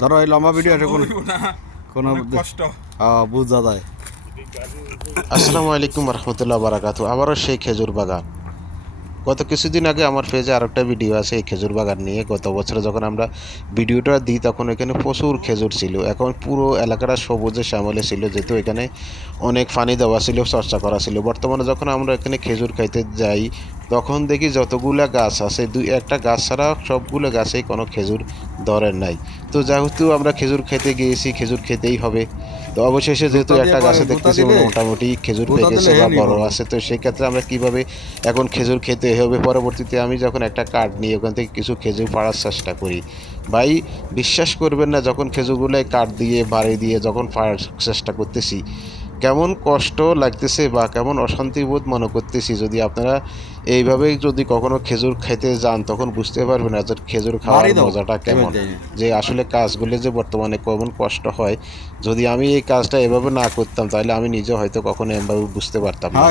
ধরো এই লম্বা ভিডিও আছে কোনো কষ্ট বুঝা যায়। আসসালামু আলাইকুম রহমতুল্লাহ বারাকাতু। আবারও সেই খেজুর বাগান। গত কিছুদিন আগে আমার পেজে আরেকটা ভিডিও আছে এই খেজুর বাগান নিয়ে। গত বছরে যখন আমরা ভিডিওটা দিই তখন এখানে প্রচুর খেজুর ছিল। এখন পুরো এলাকাটা সবুজে শ্যামলে ছিল, যেহেতু এখানে অনেক পানি দেওয়া ছিল, চর্চা করা ছিল। বর্তমানে যখন আমরা এখানে খেজুর খাইতে যাই তখন দেখি যতগুলো গাছ আছে একটা গাছ ছাড়া সবগুলো গাছেই কোনো খেজুর ধরে নাই। তো যেহেতু আমরা খেজুর খেতে গিয়েছি, খেজুর খেতেই হবে। তো অবশেষে যেহেতু একটা গাছে দেখতেছি মোটামুটি খেজুর পেকেছে বা বড় আছে, তো সেই ক্ষেত্রে আমরা কিভাবে এখন খেজুর খেতে হবে। পরবর্তীতে আমি যখন একটা কাঠ নিয়ে ওখান থেকে কিছু খেজুর পাড়ার চেষ্টা করি, ভাই বিশ্বাস করবেন না, যখন খেজুরগুলো কাঠ দিয়ে বাড়ি দিয়ে যখন পাড়ার চেষ্টা করতেছি কেমন কষ্ট লাগতেছে বা কেমন অশান্তি বোধ মনে করতেছি। যদি আপনারা এইভাবে যদি কখনো খেজুর খেতে যান তখন বুঝতে পারবেন না যে খেজুর খাওয়ার মজাটা কেমন, যে আসলে কাজগুলো যে বর্তমানে কেমন কষ্ট হয়। যদি আমি এই কাজটা এভাবে না করতাম তাহলে আমি নিজে হয়তো কখনো এভাবে বুঝতে পারতাম না।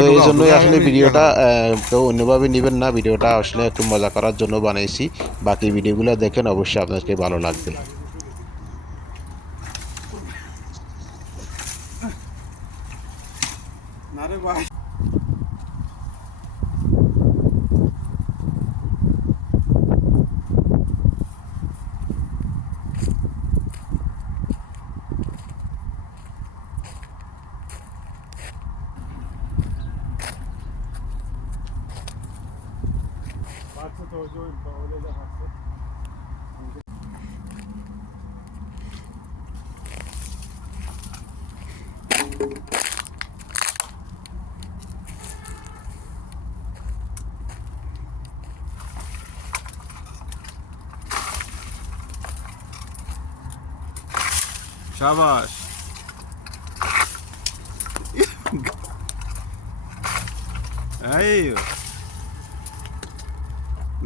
তো এই জন্যই আসলে ভিডিওটা কেউ অন্যভাবে নেবেন না, ভিডিওটা আসলে একটু মজা করার জন্য বানাইছি। বাকি ভিডিওগুলো দেখেন, অবশ্যই আপনাদেরকে ভালো লাগবে। শাবাশ এই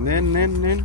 নেন নেন নেন